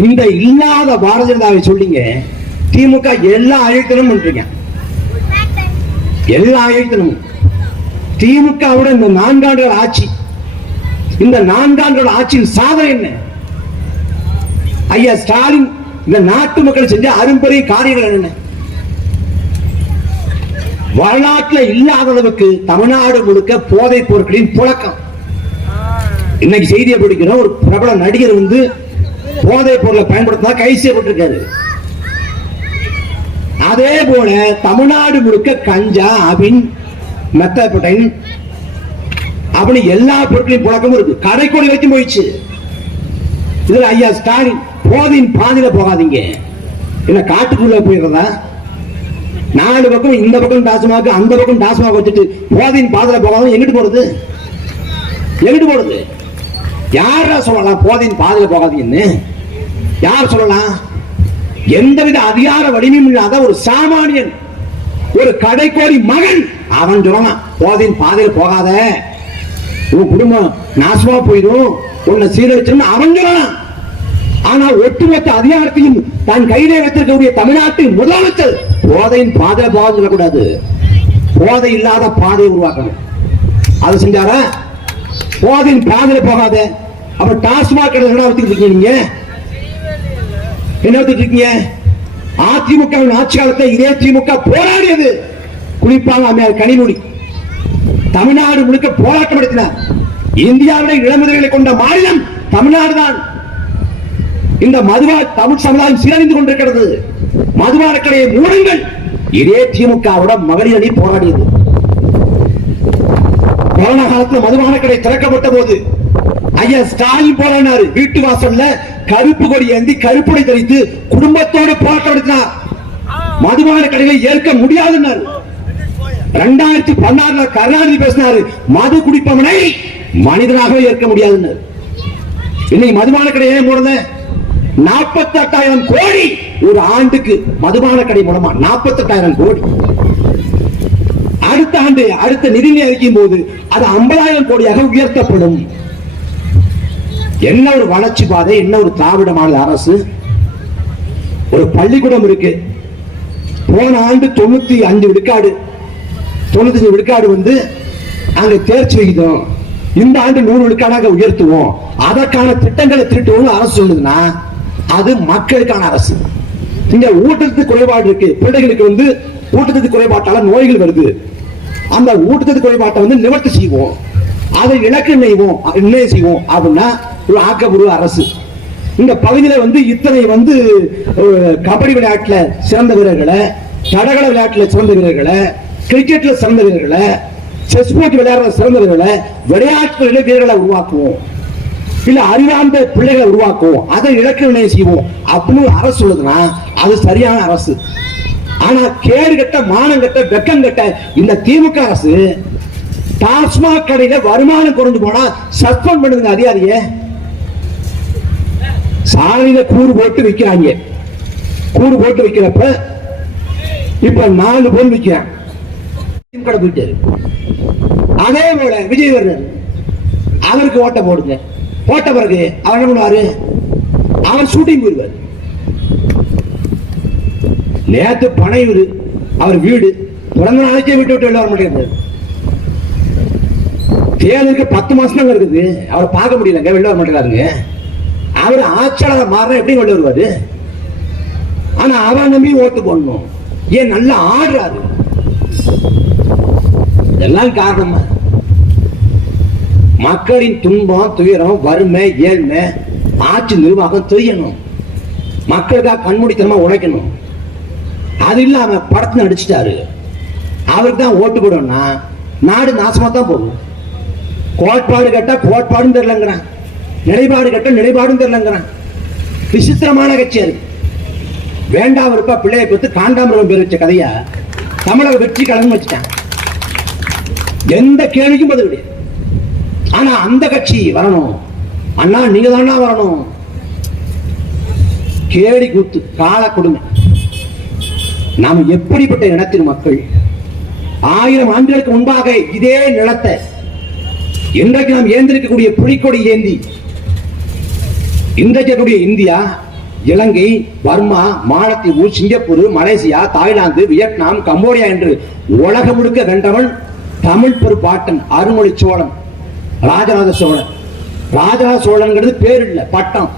இந்த இல்லாத பாரதிய ஜனதாவை சொல்லிங்க திமுக எல்லா அழைத்தனும் பண்றீங்க. எல்லா அழைத்தனும் திமுகவோட இந்த 4 ஆண்டுகள் ஆட்சி, இந்த 4 ஆண்டுகள் ஆட்சியின் சாதனை என்ன? ஐயா ஸ்டாலின் இந்த நாட்டு மக்கள் செஞ்ச அரும்பெரிய காரியங்கள் என்ன? வரலாற்றுல இல்லாத அளவுக்கு தமிழ்நாடு முழுக்க போதைப் பொருட்களின் புழக்கம். இன்னைக்கு செய்தியை படிக்கிறோம், ஒரு பிரபல நடிகர் வந்து போதைப் பொருளை பயன்படுத்தினா கைது செய்யப்பட்டிருக்காரு. அதே போல தமிழ்நாடு முழுக்க கஞ்சா, அபின், மெத்தபடைன் அப்படி எல்லா பொருட்களின் புழக்கமும் இருக்கு. கடைக்கோடி வரைக்கும் போயிடுச்சு. இதுல ஐயா ஸ்டாலின் போதையின் பாதையில போகாதீங்க. என்ன காட்டுக்குள்ள போயிடுறதா? 4 பக்கம், இந்த பக்கம் டாஸ்மாக், அந்த பக்கம் டாஸ்மாக் வச்சுட்டு போதையின் பாதையில போகாம எங்கிட்டு போறது? எங்கிட்டு போறது? யாரா சொல்லலாம் போதையின் பாதையில போகாதீங்கன்னு? யார் சொல்லலாம்? எந்தவித அதிகார வலிமையும் இல்லாத ஒரு சாமானியன், ஒரு கடைக்கோடி மகன் அவன் சொல்லலாம் போதையின் பாதையில போகாத, உன் குடும்பம் நாசமா போயிடும், உன்னை சீரழிச்சிடும் அவன் சொல்லலாம். ஆனால் ஒட்டுமொத்த அதிகாரத்தையும் தன் கையிலே வைத்திருக்கக்கூடிய தமிழ்நாட்டின் முதலமைச்சர் போதையின் பாதையில போகாது சொல்லக்கூடாது. போதை இல்லாத பாதையை உருவாக்கணும். அது செஞ்சாரா? போதையின் பாதையில போகாத. அப்ப டாஸ்மாக் வச்சுக்கிட்டு நீங்க என்ன வச்சுட்டு இருக்கீங்க? அதிமுக ஆட்சி காலத்தை இதே திமுக போராடியது. குறிப்பாக அம்மையார் கனிமொழி தமிழ்நாடு முழுக்க போராட்டம் நடத்தினார். இந்தியாவுடைய இளமுதிரைகளை கொண்ட மாநிலம் தமிழ்நாடு தான். இந்த மதுவா தமிழ் சமுதாயம் சீரழிந்து கொண்டிருக்கிறது. மதுபான கடையை மூடுங்கள். இதே திமுகவோட மகளிர் அணி போராடியது. கொரோனா காலத்தில் மதுபான கடை திறக்கப்பட்ட போது ஐயா ஸ்டாலின் போராடினார். வீட்டு வாசல்ல கருப்பு கொடி ஏந்தி கருப்புடை தரித்து குடும்பத்தோடு போராட்டம் நடத்தினார். மதுபான கடைகளை ஏற்க முடியாதுன்னாரு. 2016 கருணாநிதி பேசினாரு, மது குடிப்பவனை மனிதனாக ஏற்க முடியாதுன்னு. இன்னைக்கு மதுபான கடையே மூடல. 48,000 கோடி ஒரு ஆண்டுக்கு மதுபான கடை மூலமா 48,000 கோடி. அடுத்த ஆண்டு அடுத்த நிதிநிலை அறிக்கையும் போது அது 50,000 கோடியாக உயர்த்தப்படும். என்ன ஒரு வளர்ச்சி பாதை, என்ன ஒரு திராவிட மாநில அரசு. ஒரு பள்ளிக்கூடம் இருக்கு. போன ஆண்டு 95 விழுக்காடு, 95 விழுக்காடு வந்து அங்க தேர்ச்சி விகிதம். இந்த ஆண்டு 100 விழுக்காடாக உயர்த்துவோம், அதற்கான திட்டங்களை திருட்டுவோம் அரசு சொல்லுதுன்னா அது மக்களுக்கான அரசு. இங்க ஊட்டச்சத்து குறைபாடு இருக்கு. பிள்ளைகளுக்கு வந்து ஊட்டச்சத்து குறைபாட்டால நோய்கள் வருது. அந்த ஊட்டச்சத்து குறைபாட்டை வந்து நிவர்த்தி செய்வோம், அதை இலக்கு நிர்ணயம் செய்வோம் அப்படின்னா ஒரு ஆக்கப்பூர்வ அரசு. இந்த பகுதியில வந்து இத்தனை வந்து கபடி விளையாட்டுல சிறந்த வீரர்களை, தடகள விளையாட்டுல சிறந்த வீரர்களை, கிரிக்கெட்ல சிறந்த வீரர்களை, செஸ் போட்டி விளையாடுற சிறந்த வீரர்களை, விளையாட்டு வீரர்களை உருவாக்குவோம், இல்ல அறிவார்ந்த பிள்ளைகளை உருவாக்குவோம், அதை இலக்கு நிர்ணயம் செய்வோம் அப்படின்னு அரசு சொல்லுதுன்னா அது சரியான அரசு. ஆனா கேடு கட்ட, மானம் கட்ட, வெக்கம் கட்ட இந்த திமுக அரசு டாஸ்மாக் கடையில வருமானம் குறைஞ்சு போனா சஸ்பெண்ட் பண்ணுங்க அதிகாரிய. சாலையில கூறு போட்டு விற்கிறாங்க. கூறு போட்டு விற்கிறப்ப இப்ப 4 பேர் விற்கிறான். கடை போயிட்டாரு. அதே போல விஜய் வர்றாரு, அவருக்கு ஓட்ட போடுங்க. போட்ட பிறகு அவர் என்ன பண்ணுவாரு? அவர் ஷூட்டிங் போயிருவார். நேற்று பனையூர் அவர் வீடு பிறந்த நாளைக்கே வீட்டு விட்டு வெளில வர மாட்டேங்கிறார். தேர்தலுக்கு 10 மாசம் இருக்குது, அவரை பார்க்க முடியலங்க, வெளில வர மாட்டேங்கிறாருங்க. அவர் ஆட்சியாளர் மாறினா எப்படி வெளில வருவாரு? ஆனா அவன் நம்பி ஓட்டு போடணும். ஏன் நல்லா ஆடுறாரு. இதெல்லாம் காரணமா மக்களின் துன்பம், துயரம், வறுமை, ஏழ்மை, ஆட்சி நிர்வாகம் தெரியணும். மக்களுக்காக கண்மூடித்தனமா உழைக்கணும். அது இல்லாம படத்தை நடிச்சிட்டாரு. அவருக்கு தான் ஓட்டு போடணும்னா நாடு நாசமா தான் போகும். கோட்பாடு கேட்டா கோட்பாடும் தெரியலங்கிறான், நிலைப்பாடு கேட்டா நிலைப்பாடும் தெரியலங்கிறான். விசித்திரமான கட்சி அது. வேண்டாம் இருப்பா பிள்ளையை பத்து காண்டாமிருகம் பேர் வச்ச கதையா தமிழக வெற்றி கழகம் வச்சுட்டான். எந்த கேள்விக்கும் பதில் கிடையாது. ஆனா அந்த கட்சி வரணும், அண்ணா நீங்க தானா வரணும். கேடி கூத்து கால கொடுமை. நாம் எப்படிப்பட்ட இனத்தின் மக்கள். 1000 ஆண்டுகளுக்கு முன்பாக இதே நிலத்தை இன்றைக்கு நாம் ஏந்திருக்கக்கூடிய புலிக்கொடி ஏந்தி இன்றைக்கு இந்தியா, இலங்கை, பர்மா, மாலத்தீவு, Singapore, Malaysia, Thailand, Vietnam, Cambodia என்று உலகம் முழுக்க வென்றவன் தமிழ் பெரும்பாட்டன் அருள்மொழி சோழன், ராஜராஜ சோழன். ராஜராஜ சோழன்கிறது பேர் இல்ல, பட்டம்.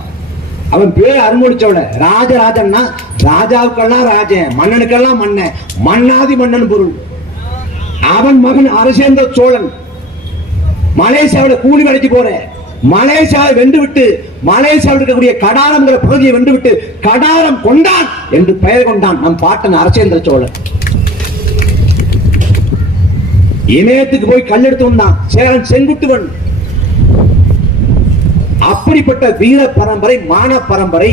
அவன் பேர் அருள்மொழி சோழன். ராஜராஜன்னா ராஜாவுக்கெல்லாம் ராஜன், மன்னனுக்கெல்லாம் மன்னன், மன்னாதி மன்னன் பொருள். அவன் மகன் அரசேந்திர சோழன் மலேசியாவில் கூலி வேலைக்கு போற, மலேசியாவை வென்று விட்டு மலேசியாவில் இருக்கக்கூடிய கடாரம் பகுதியை வென்று விட்டு கடாரம் கொண்டான் என்று பெயர் கொண்டான் நம் பாட்டன் அரசேந்திர சோழன். இமயத்துக்கு போய் கல்லெடுத்து வந்தான் சேரன் செங்குட்டுவன். அப்படிப்பட்ட வீர பரம்பரை, மான பரம்பரை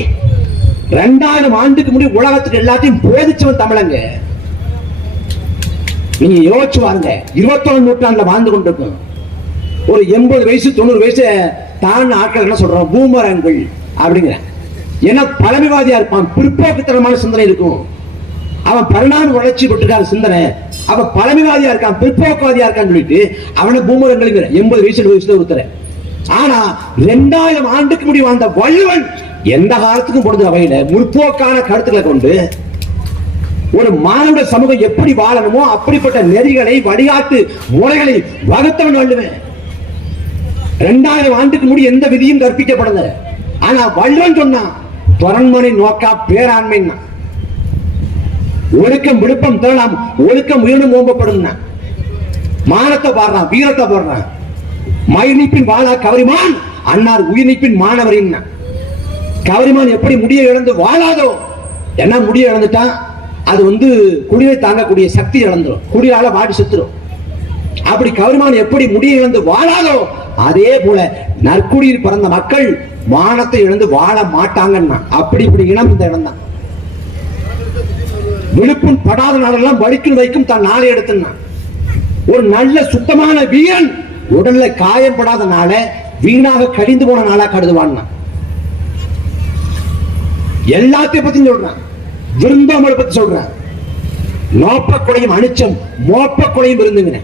2000 ஆண்டுக்கு முன்னாடி உலகத்துக்கு எல்லாத்தையும் போதிச்சவன் தமிழங்க. நீங்க யோசிச்சு வாங்க, 21 நூற்றாண்டுல வாழ்ந்து கொண்டிருக்கும். ஒரு 80 வயசு 90 வயசு தான் ஆட்கள் என்ன சொல்றோம், பூமரங்கள் அப்படிங்கிற. ஏன்னா பழமைவாதியா இருப்பான், பிற்போக்குத்தனமான சிந்தனை இருக்கும். அவன் பரிணாம வளர்ச்சி பெற்றுக்கான சிந்தனை, அவன் பழமைவாதியா இருக்கான், பிற்போக்குவாதியா இருக்கான்னு சொல்லிட்டு அவனை பூமரங்கள் 80 வயசுல ஒருத்தர. ஆனா 2000 ஆண்டுக்கு முடி வாழ்ந்த வள்ளுவன் எந்த காலத்துக்கும் பொழுது வகையில முற்போக்கான கருத்துக்களை கொண்டு ஒரு மானுட சமூகம் எப்படி வாழணுமோ அப்படிப்பட்ட நெறிகளை, வழிகாட்டு முறைகளை வகுத்தவன் வள்ளுவன். 2000 ஆண்டுக்கு முடி எந்த விதியும் கற்பிக்கப்படல. ஆனா வள்ளுவன் சொன்னான், துறன்மனை நோக்கா பேராண்மை, ஒழுக்கம் விழுப்பம் தேடலாம், ஒழுக்கம் உயர்ந்து ஓம்பப்படும். மானத்தை பாடுறான், வீரத்தை போடுறான். மயிர்நீப்பின் வாழா கவரிமான் அன்னார் உயிர்நீப்பின் மாணவரின். கவரிமான் எப்படி முடிய இழந்து வாழாதோ, என்ன முடிய இழந்துட்டான், அது குடியை தாங்கக்கூடிய சக்தி இழந்துடும், குடியால வாடி செத்துரும். அப்படி கவரிமான் எப்படி முடிய இழந்து வாழாதோ அதே போல நற்குடியில் பிறந்த மக்கள் மானத்தை இழந்து வாழ மாட்டாங்கன்னா. அப்படி இப்படி இனம் இந்த இடம் தான். விழுப்புண் படாத நாளெல்லாம் வலிக்கும் வைக்கும் தான் நாளை எடுத்துனா. ஒரு நல்ல சுத்தமான வீரன் உடல்ல காயப்படாத நாள வீணாக கடிந்து போன நாளா கருதுவான். எல்லாத்தையும் பத்தி சொல்றான், விருந்தாமலை பத்தி சொல்றான். நோப்ப கொடையும் அணிச்சம், மோப்ப கொடையும் இருந்துங்க.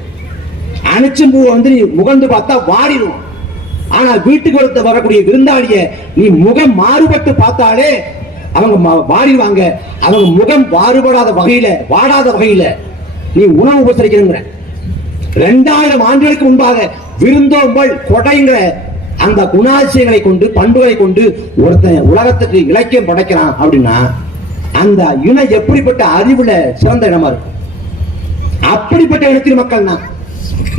அணிச்சம் பூ நீ முகந்து பார்த்தா வாடிடும். ஆனா வீட்டுக்கு வரக்கூடிய விருந்தாளிய நீ முகம் மாறுபட்டு பார்த்தாலே அவங்க வாடிடுவாங்க. அவங்க முகம் மாறுபடாத வகையில, வாடாத வகையில நீ உணவு உபசரிக்கிற. 2000 ஆண்டுகளுக்கு முன்பாக விருந்தோம்பல் கொடைங்கிற அந்த குணாதிசயங்களை கொண்டு, பண்புகளை கொண்டு ஒருத்தன் உலகத்துக்கு இலக்கியம் படைக்கிறான் அப்படின்னா அந்த இனம் எப்படிப்பட்ட அறிவுல சிறந்த இடமா இருக்கும். அப்படிப்பட்ட இடத்தில் மக்கள் தான்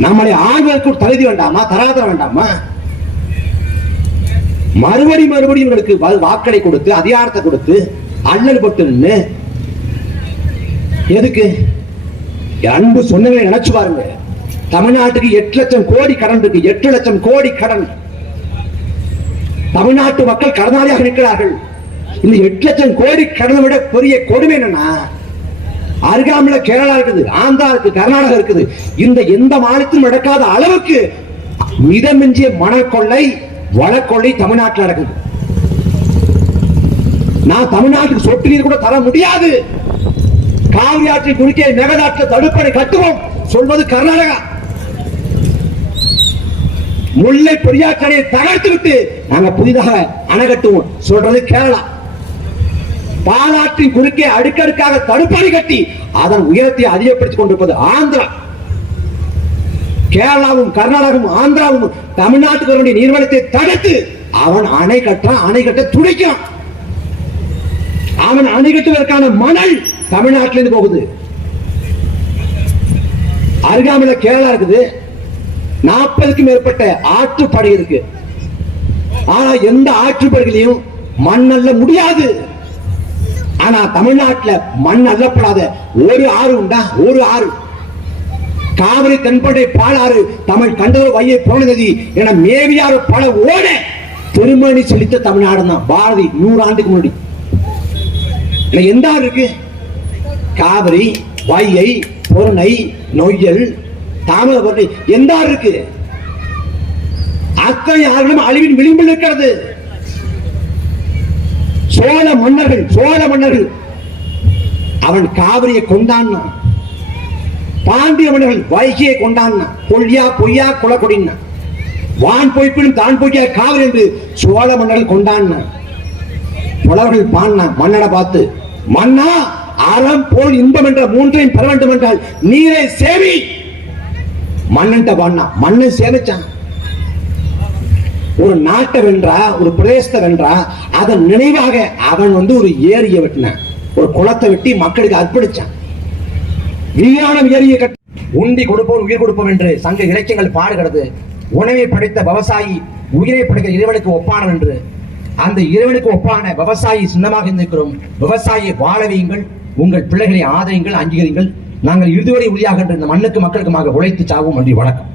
நம்மளை ஆழ்வதற்கு தகுதி வேண்டாமா, தராதரம் வேண்டாமா? மறுபடியும் இவர்களுக்கு வாக்களை கொடுத்து, அதிகாரத்தை கொடுத்து அல்லல் பட்டு நின்று எதுக்கு? அன்பு சொன்னங்களை நினைச்சு பாருங்க. தமிழ்நாட்டுக்கு 8 லட்சம் கோடி கடன் இருக்கு, 8 லட்சம் கோடி கடன். தமிழ்நாட்டு மக்கள் கடனாளியாக இருக்கிறார்கள். இந்த 8 லட்சம் கோடி கடனை விட பெரிய கொடுமை என்னன்னா, அருகாமையில கேரளா இருக்குது, ஆந்திரா இருக்கு, கர்நாடகா இருக்குது. இந்த எந்த மாநிலத்திலும் நடக்காத அளவுக்கு மிதமிஞ்சிய மணல் கொள்ளை, வளக்கொள்ளை தமிழ்நாட்டில் நடக்குது. நான் தமிழ்நாட்டுக்கு சொட்டு நீர் கூட தர முடியாது. காவிரி ஆற்றில் குறுக்கே மேகதாட்டில் தடுப்பணை கட்டுவோம் சொல்வது கர்நாடகா. முல்லை பெரியாற்றணையை தகர்த்து விட்டு நாங்க புதிதாக அணை கட்டுவோம் சொல்றது கேரளா. பாலாற்றின் குறுக்கே அடுக்கடுக்காக தடுப்பணை கட்டி அதன் உயரத்தை அதிகப்படுத்திக் கொண்டிருப்பது ஆந்திரா. கேரளாவும் கர்நாடகாவும் ஆந்திராவும் தமிழ்நாட்டுக்கு வரக்கூடிய நீர்வளத்தை தடுத்து அவன் அணை கட்ட துடைக்கிறான். அவன் அணை கட்டுவதற்கான மணல் தமிழ்நாட்டிலிருந்து போகுது. அருகாமையில கேரளா இருக்குது, 40க்கும் மேற்பட்ட ஆற்றுப்படை இருக்கு. ஆனா எந்த ஆற்றுப்படுகளையும் மண் அள்ள முடியாது. ஆனா தமிழ்நாட்டில் மண் அள்ளப்படாத ஒரு ஆறு உண்டா? ஒரு ஆறு. காவிரி, தென்படை, பாலாறு, தமிழ் கண்டதோ வையை புறநதி என மேவியாறு பல ஓட திருமணி செலுத்த தமிழ்நாடு தான். பாரதி 100 ஆண்டுக்கு முன்னாடி எந்த ஆறு இருக்கு? காவிரி, வையை, பொருணை, நொய்யல், தாமிரபரணி, எந்த ஆறு இருக்கு? அத்தனை ஆறுகளும் அழிவின் விளிம்பில் இருக்கிறது. சோழ மன்னர்கள் அவன் காவிரியை கொண்டான். பாண்டிய மன்னர்கள் வைகையை கொண்டான். பொய்யா பொய்யா குலக்கொடின் வான் பொய்ப்பினும் தான் பொய்யா காவிரி என்று சோழ மன்னர்கள் கொண்டான். புலவர்கள் பாடின மன்னனை பார்த்து, மன்னா அறம் போல் இன்பம் என்ற மூன்றையும் பெற வேண்டும் என்றால் நீரை சேவி. மன்னன் பாடினா, மன்னன் சேமிச்சான். ஒரு நாட்டை வென்றா, ஒரு பிரதேசத்தை வென்றா, அதன் நினைவாக அவன் ஒரு ஏரியை வெட்டினான், ஒரு குளத்தை வெட்டி மக்களுக்கு அர்ப்பணிச்சான். வீராணம் ஏரியை கட்டி உண்டி கொடுப்போம் உயிர் கொடுப்போம் என்று சங்க இலக்கியங்கள் பாடுகிறது. உணவை படைத்த விவசாயி உயிரை படைத்த இறைவனுக்கு ஒப்பானவன் என்று. அந்த இறைவனுக்கு ஒப்பான விவசாயி சின்னமாக இருக்கிறோம். விவசாயியை வாழ வையுங்கள், உங்கள் பிள்ளைகளை ஆதரியுங்கள், அங்கீகரிங்கள். நாங்கள் இறுதிவரை உறுதியாக இந்த மண்ணுக்கு மக்களுக்குமாக உழைத்து சாவும். நன்றி, வணக்கம்.